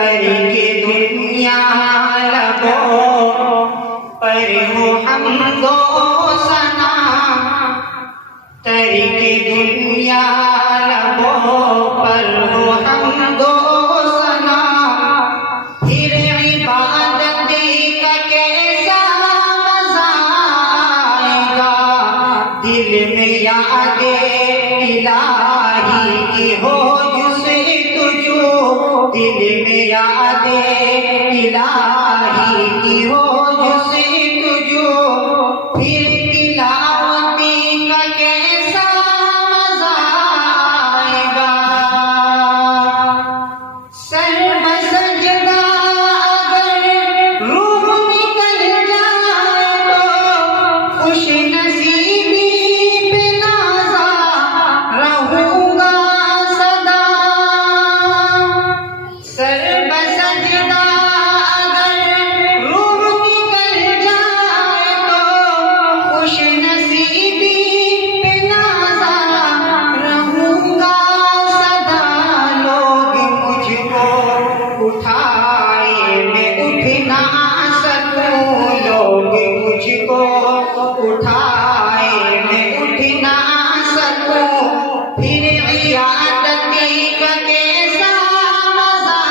करके दुनिया लबों पर हो हमदो सना, करके दुनिया लबों पर हो हमदो सना, फिर इबादत का कैसा मजा आएगा, दिल में यादे इलाही की हो जुसे तुझो, दिल में यादे इलाही की हो जुसे तुझो, फिर तिलावती का कैसा मजा आएगा। सर बसजदा अगर रूह निकल जाए तो खुश नसीबी पे नाज़ा रहूंगा सदा। सर बसजदा अगर रूह निकल जाए तो खुश नसीबी पे नाज़ा रहूंगा सदा। लोग मुझको उठाए मैं उठ ना सकूं, लोग मुझको उठाए मैं उठ ना सकूं, फिर इयादती का कैसा मजा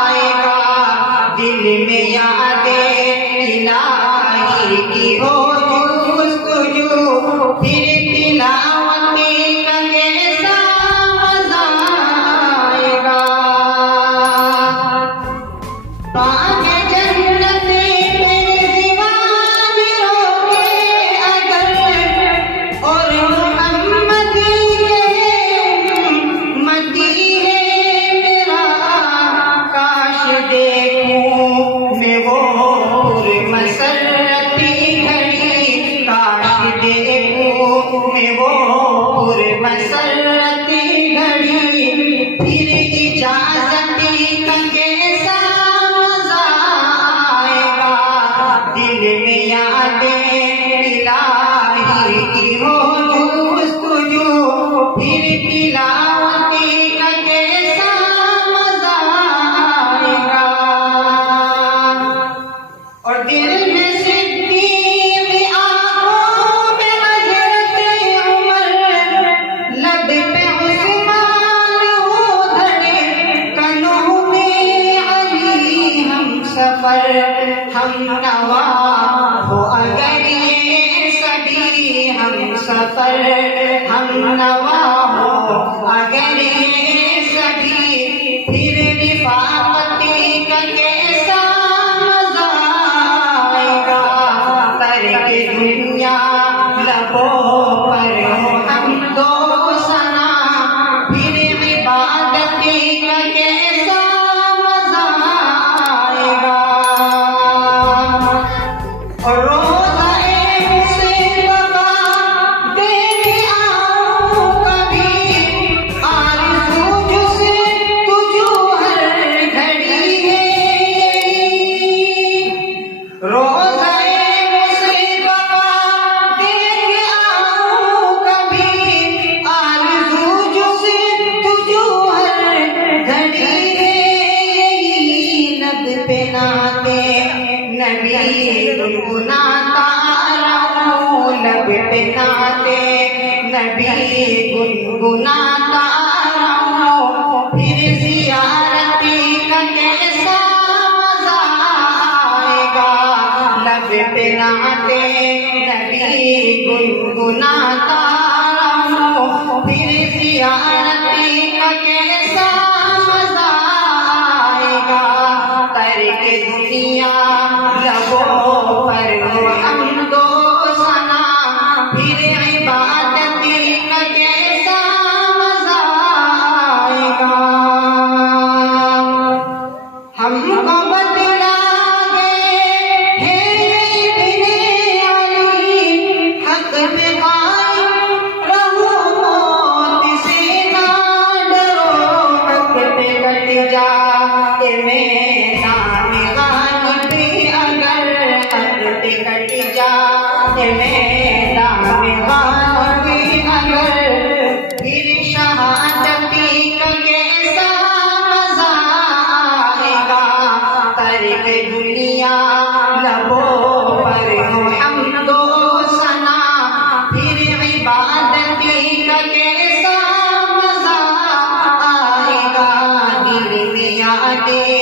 आएगा, दिल में यादे इलाही की हो जुस्तजू, फिर तिलावती का कैसा मजा आएगा। पाके जन्नत मेरे दीवाने होके अगर, और मोहम्मदी के उम्मती है मेरा, काश देखूं मैं वो पुरमसरती घड़ी, काश देखूं मैं वो पुरमसरती घड़ी, फिर इजाजती का कैसा मजा आएगा, दिल में यादे इलाही की हो जुस्तजू, फिर तिलावती का कैसा मजा आएगा। और दिल में सिद्दीक़, आँखों में हज़रत उमर, लब पे उस्मान हो धड़े, कनों में अली हम सफर, हम नवा हो अगर ये सभी, हम सफर हम नवा हो अगर ये सभी, फिर रिफाकती का कैसा मजा आएगा, करके दुनिया लबों पर हो हमदो सना, फिर इबादती का कैसा मजा आएगा। और रोज़ाए मुस्तफ़ा देख आऊं कभी, आरज़ू जुज़े तुझो हर घड़ी है। रोज़ाए मुस्तफ़ा देख आऊं कभी, आरज़ू जुज़े तुझो हर घड़ी है। लब पे नाते नबी गुनगुनाता रहूं, लब पे नाते नबी गुनगुनाता रहूं, फिर ज़ियारती का कैसा मजा आएगा, लब पे नाते नबी गुनगुनाता रहूं, फिर ज़ियारती का कैसा मजा आएगा, करके दुनिया लबों पर हो हमदो सना, फिर इबादती का कैसा मजा आएगा। हमको बतला गए हैं इब्ने अली, हक में कायम रहो मौत से ना डरो, हक पे कट जा के मैदान गालिब अगर, हक पे कट जा के मैदान गालिब अगर, फिर शहादती का कैसा मजा दे